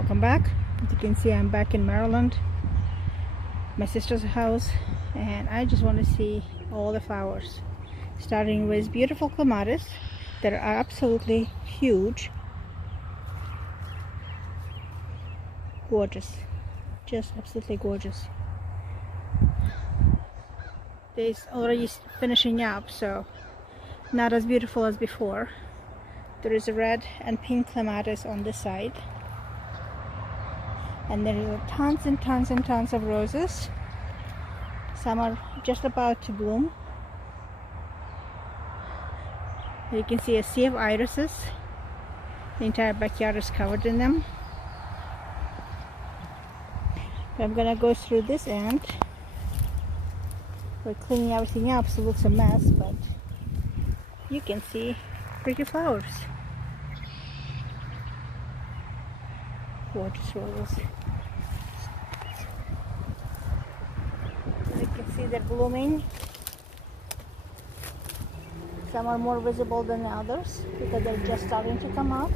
Welcome back. As you can see, I'm back in Maryland, my sister's house, and I just want to see all the flowers, starting with beautiful clematis that are absolutely huge, gorgeous, just absolutely gorgeous. It's already finishing up, so not as beautiful as before. There is a red and pink clematis on this side, and there are tons and tons and tons of roses. Some are just about to bloom. You can see a sea of irises. The entire backyard is covered in them. I'm gonna go through this end. We're cleaning everything up, so it looks a mess, but you can see pretty flowers. Gorgeous roses. You can see they're blooming. Some are more visible than others because they're just starting to come up.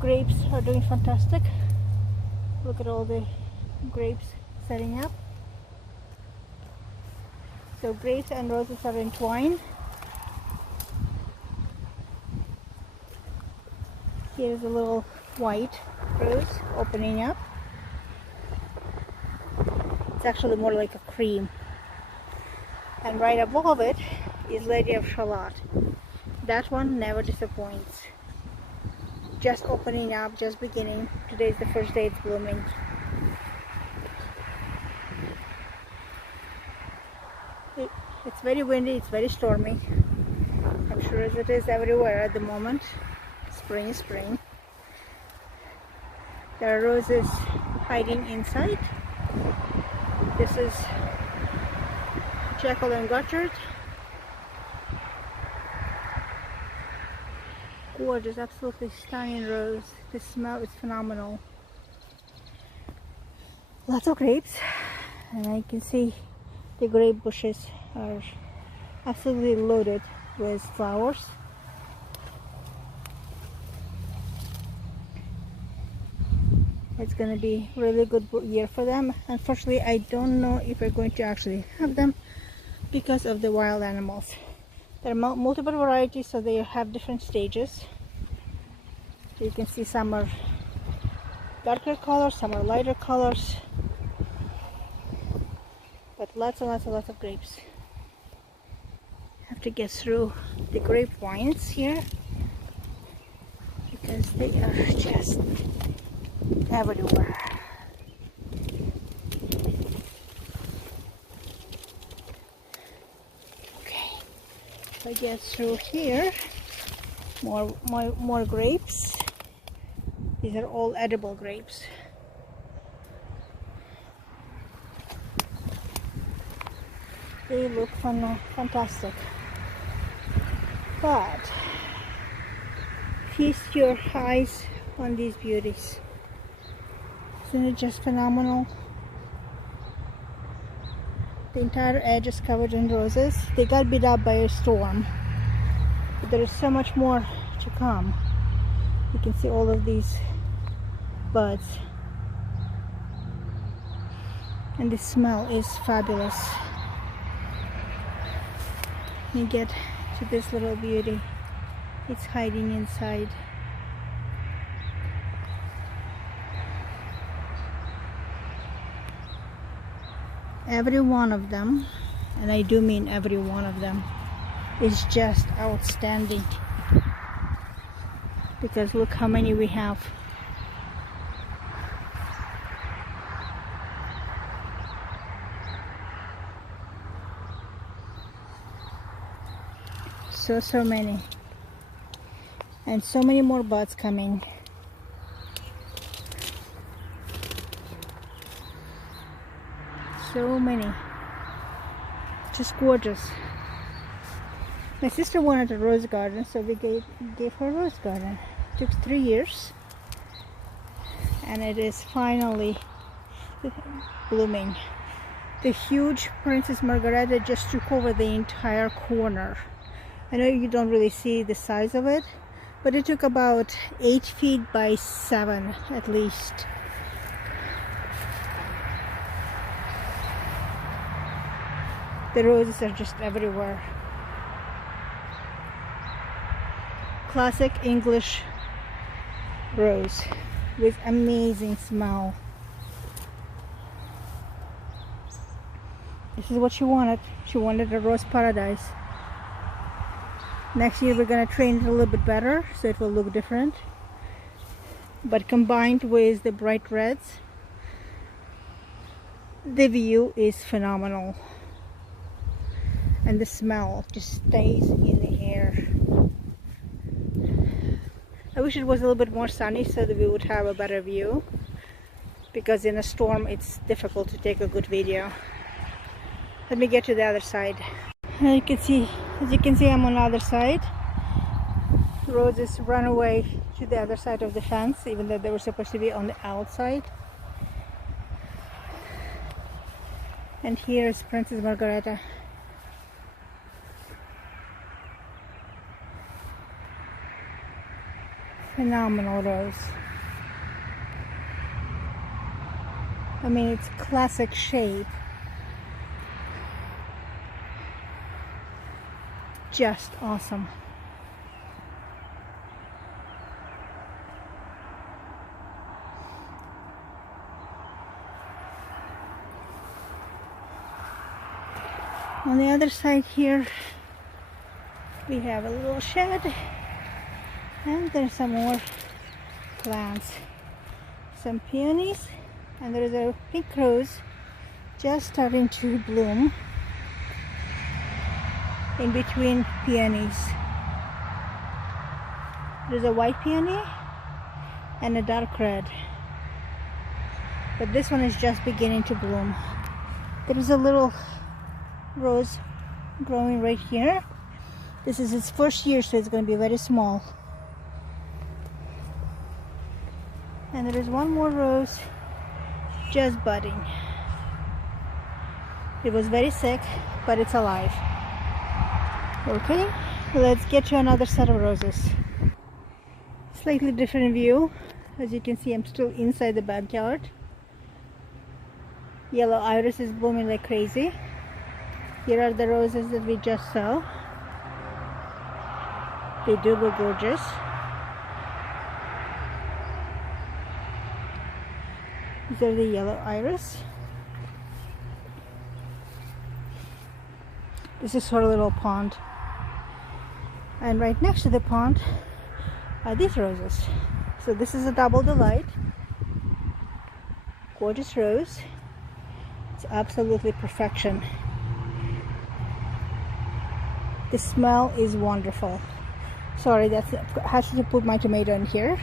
Grapes are doing fantastic. Look at all the grapes setting up. So grapes and roses are entwined. Here's a little white rose opening up. It's actually more like a cream. And right above it is Lady of Shalott. That one never disappoints. Just opening up, just beginning. Today is the first day it's blooming. It's very windy, it's very stormy. I'm sure as it is everywhere at the moment. Spring is spring. There are roses hiding inside. This is Jekyll and Gotchard. Gorgeous, absolutely stunning rose. The smell is phenomenal. Lots of grapes, and I can see the grape bushes are absolutely loaded with flowers. It's going to be a really good year for them. Unfortunately, I don't know if we're going to actually have them because of the wild animals. There are multiple varieties, so they have different stages. So you can see some are darker colors, some are lighter colors, but lots and lots and lots of grapes. Have to get through the grapevines here because they are just everywhere. Okay, if I get through here, more grapes. These are all edible grapes. They look fantastic. But feast your eyes on these beauties. Isn't it just phenomenal? The entire edge is covered in roses. They got beat up by a storm, but there is so much more to come. You can see all of these buds, and the smell is fabulous. You get to this little beauty. It's hiding inside. Every one of them, and I do mean every one of them, is just outstanding. Because look how many we have. So many. And so many more buds coming. So many. Just gorgeous. My sister wanted a rose garden, so we gave her a rose garden. It took 3 years, and it is finally blooming. The huge Princess Margareta just took over the entire corner. I know you don't really see the size of it, but it took about 8 feet by 7 at least. The roses are just everywhere. Classic English rose with amazing smell. This is what she wanted. She wanted a rose paradise. Next year we're going to train it a little bit better so it will look different. But combined with the bright reds, the view is phenomenal. And the smell just stays in the air. I wish it was a little bit more sunny so that we would have a better view, because in a storm it's difficult to take a good video. Let me get to the other side. As you can see, I'm on the other side. Roses run away to the other side of the fence, even though they were supposed to be on the outside. And here is Princess Margareta. Phenomenal rose. I mean, it's classic shape. Just awesome. On the other side here, we have a little shed, and there's some more plants. Some peonies, and there is a pink rose just starting to bloom in between peonies. There's a white peony and a dark red, but this one is just beginning to bloom. There is a little rose growing right here. This is its first year, so it's going to be very small. And there is one more rose just budding. It was very sick, but it's alive. Okay, let's get to another set of roses. Slightly different view. As you can see, I'm still inside the backyard. Yellow iris is blooming like crazy. Here are the roses that we just saw. They do look gorgeous. These are the yellow iris. This is her little pond. And right next to the pond are these roses. So this is a double delight. Gorgeous rose. It's absolutely perfection. The smell is wonderful. Sorry, I had to put my tomato in here.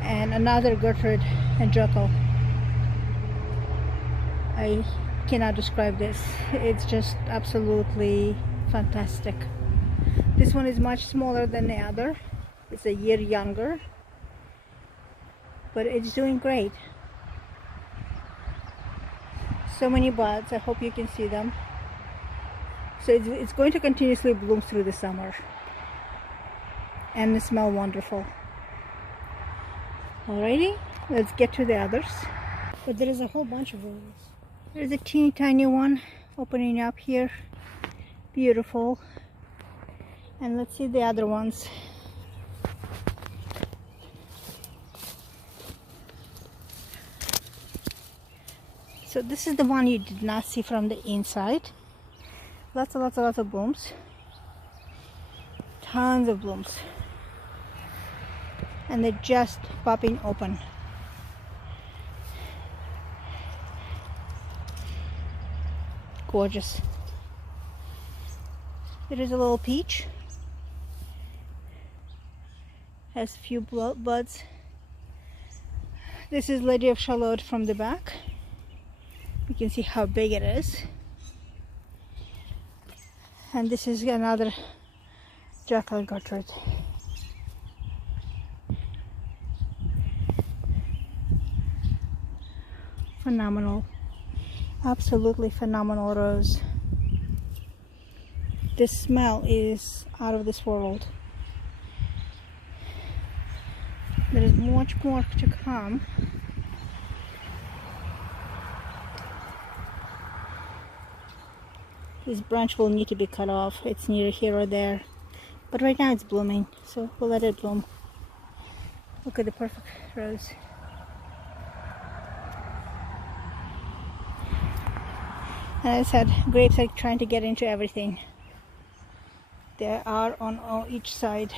And another Gertrude and Jekyll. I cannot describe this. It's just absolutely fantastic. This one is much smaller than the other. It's a year younger, but it's doing great. So many buds. I hope you can see them. So it's going to continuously bloom through the summer, and they smell wonderful. Alrighty, let's get to the others. But there is a whole bunch of roses. There's a teeny tiny one opening up here. Beautiful. And let's see the other ones. So this is the one you did not see from the inside. Lots of blooms. Tons of blooms. And they're just popping open. Gorgeous. There is a little peach. Has a few buds. This is Lady of Shalott from the back. You can see how big it is. And this is another Jekyll Gertrude. Phenomenal. Absolutely phenomenal rose. this smell is out of this world. There is much more to come. This branch will need to be cut off. It's neither here or there. But right now it's blooming, so we'll let it bloom. Look at the perfect rose. And as I said, grapes are trying to get into everything. They are on each side.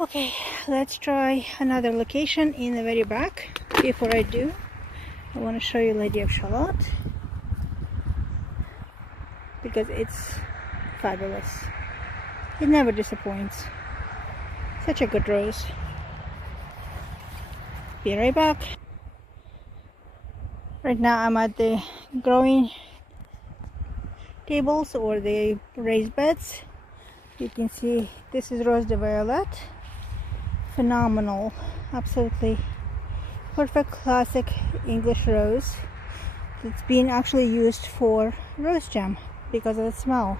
Okay, let's try another location in the very back. Before I do, I want to show you Lady of Shalott because it's fabulous. It never disappoints. Such a good rose. Be right back. Right now I'm at the growing tables or the raised beds. You can see this is Rose de Violet. Phenomenal, absolutely perfect classic English rose. It's been actually used for rose jam because of the smell.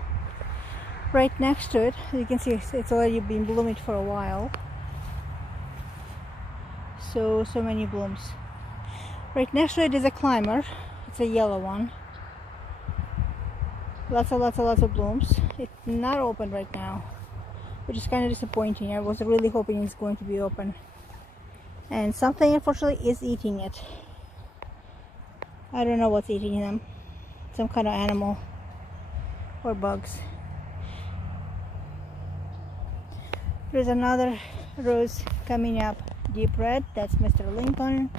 Right next to it, you can see it's already been blooming for a while. So many blooms. Right next to it is a climber. It's a yellow one. Lots of blooms. It's not open right now, which is kind of disappointing. I was really hoping it's going to be open. And something unfortunately is eating it. I don't know what's eating them. Some kind of animal or bugs. There's another rose coming up, deep red. That's Mr. Lincoln.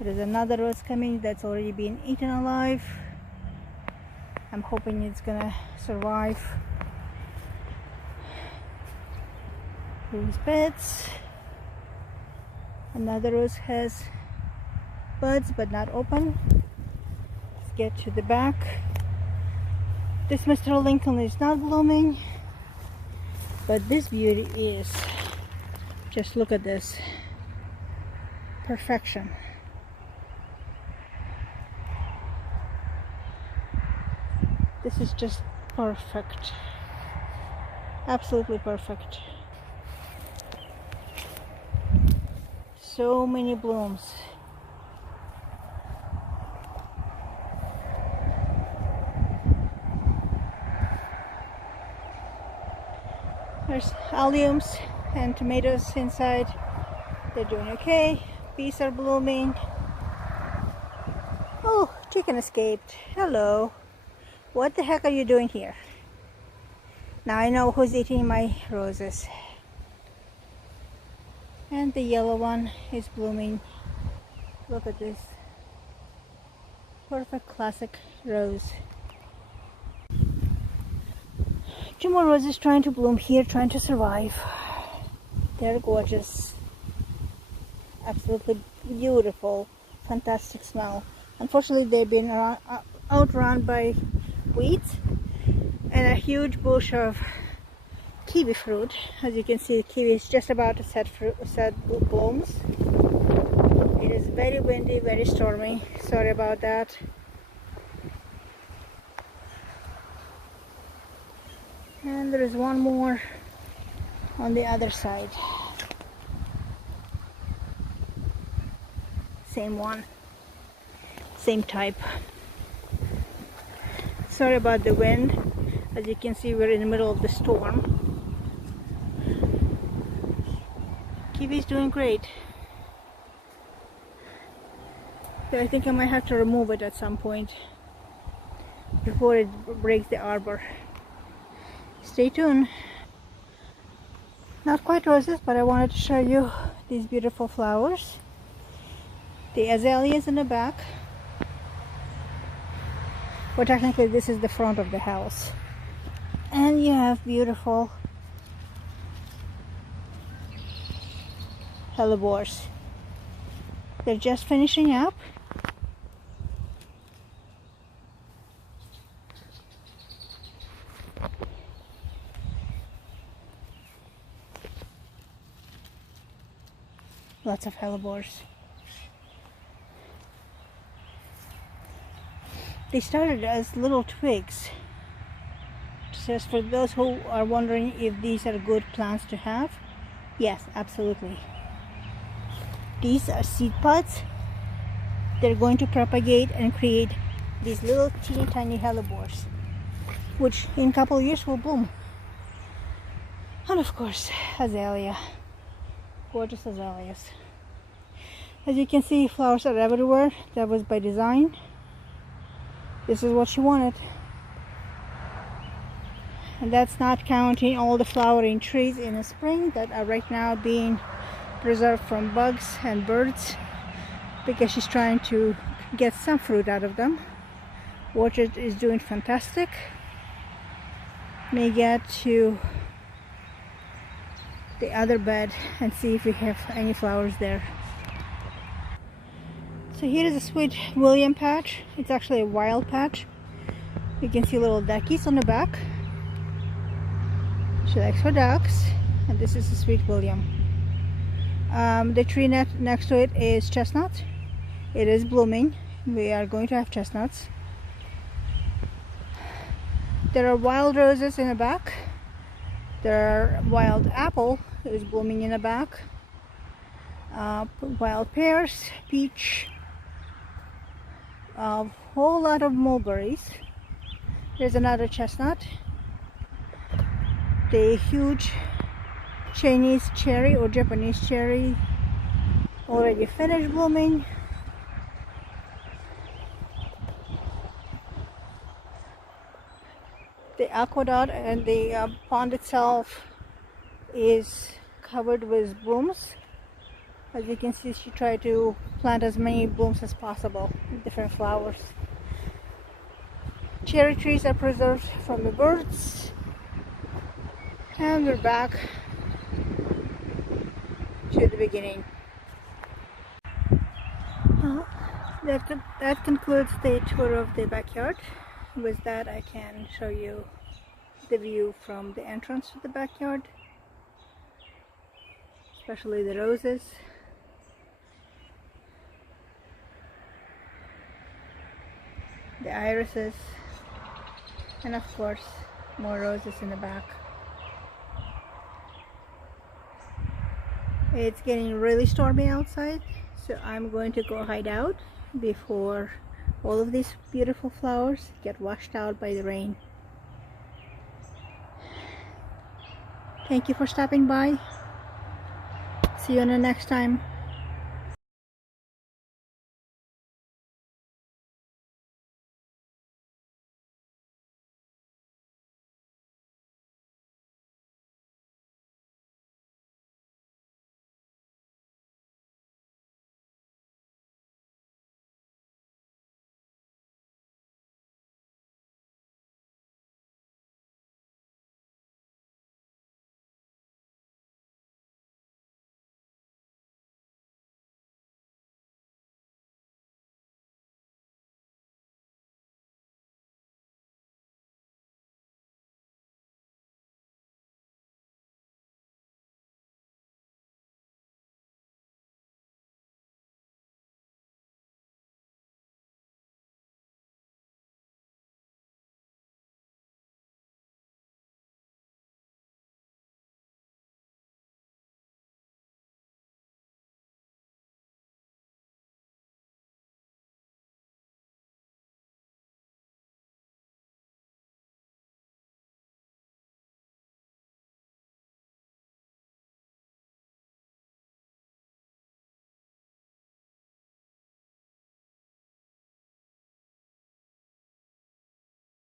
There's another rose coming that's already been eaten alive. I'm hoping it's gonna survive. Rose beds. Another rose has buds but not open. Let's get to the back. This Mr. Lincoln is not blooming, but this beauty is. Just look at this. Perfection. This is just perfect. Absolutely perfect. So many blooms. There's alliums and tomatoes inside. They're doing okay. Peas are blooming. Oh, chicken escaped. Hello. What the heck are you doing here? Now I know who's eating my roses. And the yellow one is blooming. Look at this. Perfect classic rose. Two more roses trying to bloom here, trying to survive. They're gorgeous. Absolutely beautiful. Fantastic smell. Unfortunately, they've been outrun by weeds and a huge bush of kiwi fruit. As you can see, the kiwi is just about to set blooms. It is very windy, very stormy. Sorry about that. And there is one more on the other side. Same one, same type. Sorry about the wind. As you can see, we're in the middle of the storm. Kiwi is doing great. So I think I might have to remove it at some point before it breaks the arbor. Stay tuned. Not quite roses, but I wanted to show you these beautiful flowers. The azaleas in the back. Well, technically this is the front of the house. And you have beautiful hellebores. They're just finishing up. Lots of hellebores. They started as little twigs. Just for those who are wondering if these are good plants to have, yes, absolutely. These are seed pods. They're going to propagate and create these little teeny tiny hellebores, which in a couple of years will bloom. And of course, azalea. Gorgeous azaleas. As you can see, flowers are everywhere. That was by design. This is what she wanted. And that's not counting all the flowering trees in the spring that are right now being preserved from bugs and birds, because she's trying to get some fruit out of them. Orchard is doing fantastic. May get to the other bed and see if we have any flowers there. So here is a Sweet William patch. It's actually a wild patch. You can see little duckies on the back. She likes her ducks, and this is a Sweet William. The tree next to it is chestnut. It is blooming. We are going to have chestnuts. There are wild roses in the back. There are wild apple that is blooming in the back. Wild pears, peach, a whole lot of mulberries. There's another chestnut. The huge Chinese cherry or Japanese cherry already finished blooming. The aqueduct and the pond itself is covered with blooms. As you can see, she tried to plant as many blooms as possible with different flowers. Cherry trees are preserved from the birds. And we're back to the beginning. That concludes the tour of the backyard. With that, I can show you the view from the entrance to the backyard, especially the roses. The irises, and of course more roses in the back. It's getting really stormy outside, so I'm going to go hide out before all of these beautiful flowers get washed out by the rain. Thank you for stopping by. See you on the next time.